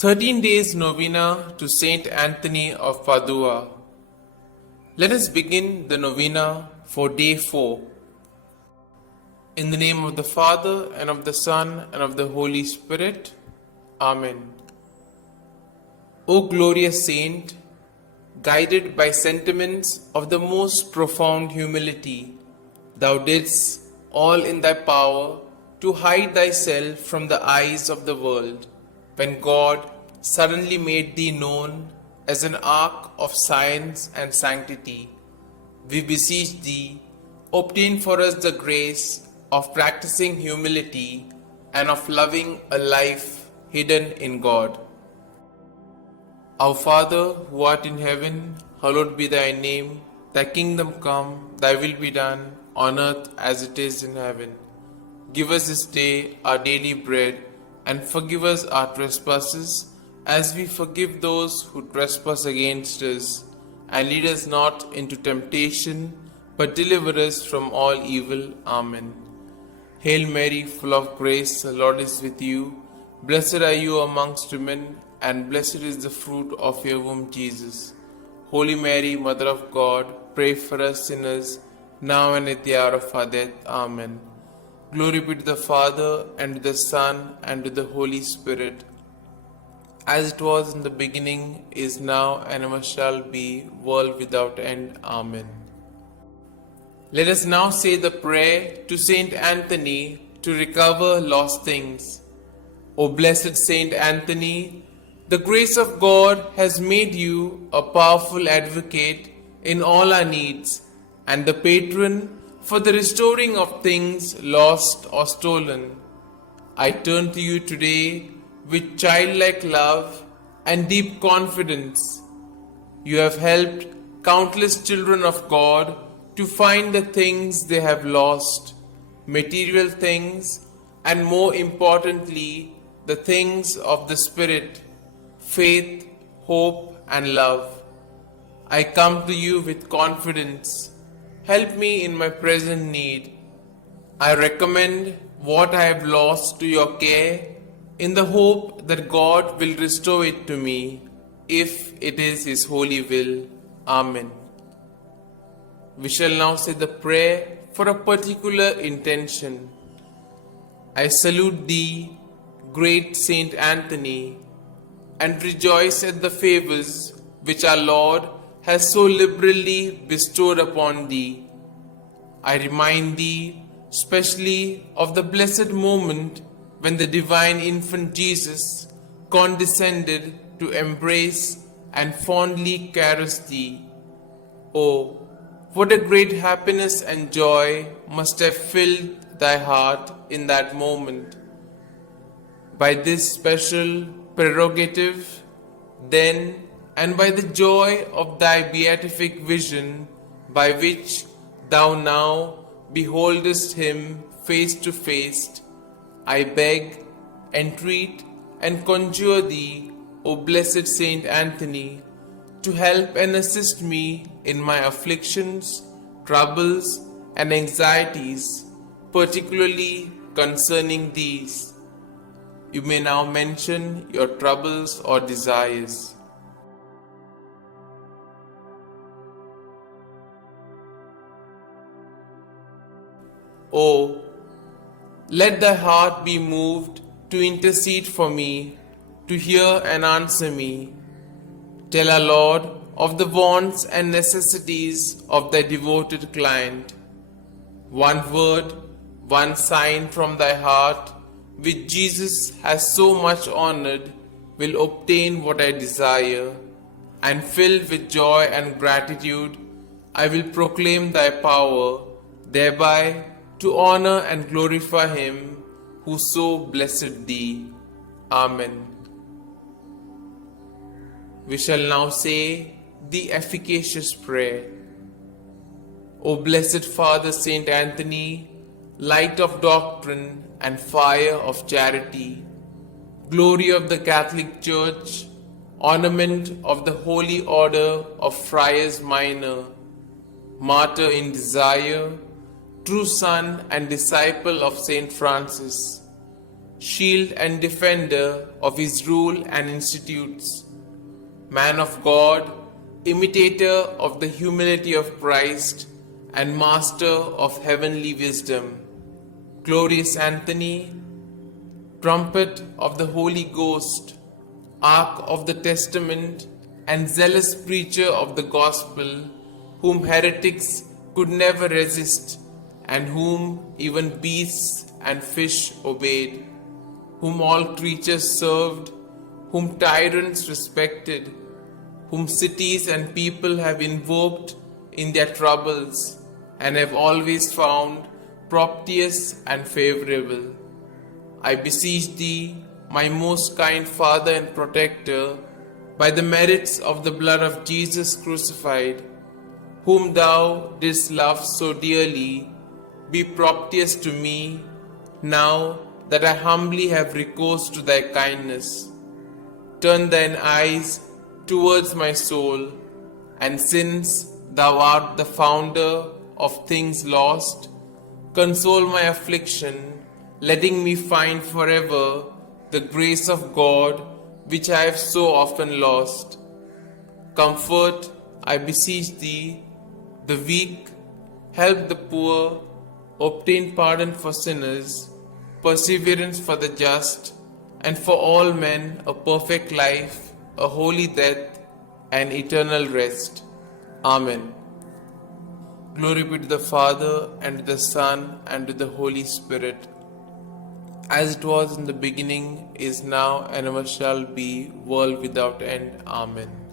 13 Days Novena to Saint Anthony of Padua. Let us begin the novena for day 4. In the name of the Father, and of the Son, and of the Holy Spirit. Amen. O glorious Saint, guided by sentiments of the most profound humility, thou didst all in thy power to hide thyself from the eyes of the world, when God suddenly made thee known as an ark of science and sanctity. We beseech thee, obtain for us the grace of practicing humility and of loving a life hidden in God. Our Father, who art in heaven, hallowed be thy name. Thy kingdom come, thy will be done, on earth as it is in heaven. Give us this day our daily bread, and forgive us our trespasses, as we forgive those who trespass against us. And lead us not into temptation, but deliver us from all evil. Amen. Hail Mary, full of grace, the Lord is with you. Blessed are you amongst women, and blessed is the fruit of your womb, Jesus. Holy Mary, Mother of God, pray for us sinners, now and at the hour of our death. Amen. Glory be to the Father, and to the Son, and to the Holy Spirit, as it was in the beginning, is now, and ever shall be, world without end. Amen. Let us now say the prayer to Saint Anthony to recover lost things. O blessed Saint Anthony, the grace of God has made you a powerful advocate in all our needs, and the patron for the restoring of things lost or stolen. I turn to you today with childlike love and deep confidence. You have helped countless children of God to find the things they have lost, material things, and more importantly, the things of the Spirit, faith, hope, and love. I come to you with confidence. Help me in my present need. I recommend what I have lost to your care, in the hope that God will restore it to me, if it is His holy will. Amen. We shall now say the prayer for a particular intention. I salute thee, great Saint Anthony, and rejoice at the favors which our Lord has so liberally bestowed upon thee. I remind thee specially of the blessed moment when the divine infant Jesus condescended to embrace and fondly caress thee. Oh, what a great happiness and joy must have filled thy heart in that moment. By this special prerogative, then, and by the joy of thy beatific vision, by which thou now beholdest him face to face, I beg, entreat, and conjure thee, O blessed Saint Anthony, to help and assist me in my afflictions, troubles, and anxieties, particularly concerning these. You may now mention your troubles or desires. Oh, let thy heart be moved to intercede for me, to hear and answer me. Tell our Lord of the wants and necessities of thy devoted client. One word, one sign from thy heart, which Jesus has so much honored, will obtain what I desire, and filled with joy and gratitude, I will proclaim thy power, thereby to honor and glorify him who so blessed thee. Amen. We shall now say the efficacious prayer. O blessed Father Saint Anthony, light of doctrine and fire of charity, glory of the Catholic Church, ornament of the Holy Order of Friars Minor, martyr in desire, true son and disciple of Saint Francis, shield and defender of his rule and institutes, man of God, imitator of the humility of Christ, and master of heavenly wisdom, glorious Anthony, trumpet of the Holy Ghost, ark of the Testament, and zealous preacher of the gospel, whom heretics could never resist, and whom even beasts and fish obeyed, whom all creatures served, whom tyrants respected, whom cities and people have invoked in their troubles, and have always found propitious and favorable. I beseech thee, my most kind Father and Protector, by the merits of the blood of Jesus crucified, whom thou didst love so dearly, be propitious to me, now that I humbly have recourse to thy kindness. Turn thine eyes towards my soul, and since thou art the founder of things lost, console my affliction, letting me find forever the grace of God which I have so often lost. Comfort, I beseech thee, the weak, help the poor, obtain pardon for sinners, perseverance for the just, and for all men a perfect life, a holy death, and eternal rest. Amen. Glory be to the Father, and to the Son, and to the Holy Spirit, as it was in the beginning, is now, and ever shall be, world without end. Amen.